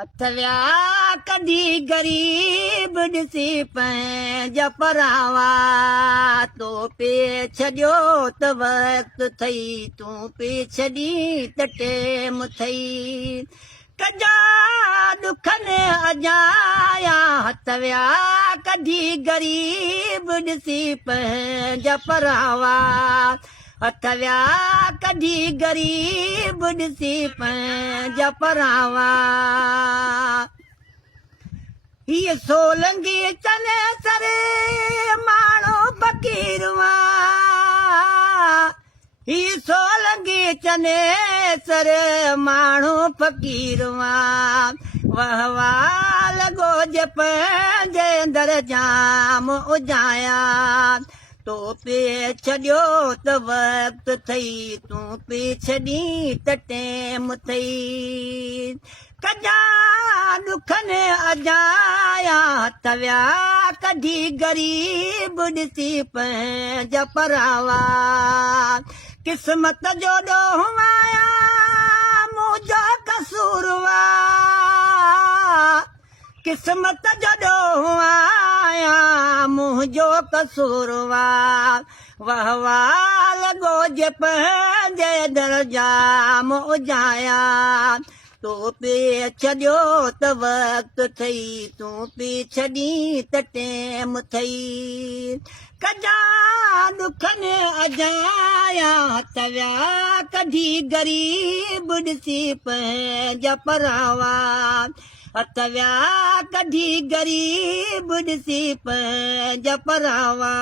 अथव्या कढी ग़रीब ॾिसी पंहिंजा परावा तो पे छॾियो त वक़्तु थई तूं पे छॾी त टेम थई कजा ॾुखनि अजाया हथ विया कढी ग़रीब ॾिसी पंहिंजा परावा हथ विया कढी ग़रीब ॾिसी पंहिंजा परावा हीअ सोलंगी चने सरे माण्हू फ़क़ीरवा हीअ सोलंगी चने सरे माण्हू फ़क़ीरवा वाह वाह लॻो जे पंहिंजे अंदरि जाम उजाया तो पे छॾियो त वक़्तु थई तूं पे छॾी त टेम थई कजा ॾुखनि अजाया हथ विया कढी ग़रीब ॾिसी पंहिंजा परावा क़िस्मत जो ॾोहु आया मुंहिंजो कसूरवा क़िस्मत जो ॾोहु आया मुंहिंजो कसूरवा वाह वाह लॻो जे पंहिंजे दर जाम उजाया तो पे छॾियो त वक़्तु थई तूं पे छॾी त टेम थई कजा ॾुखनि अजाया हथ विया कढी ग़रीब ॾिसी पंहिंजा परावा हथ विया कढी ग़रीब ॾिसी पंहिंजा परावा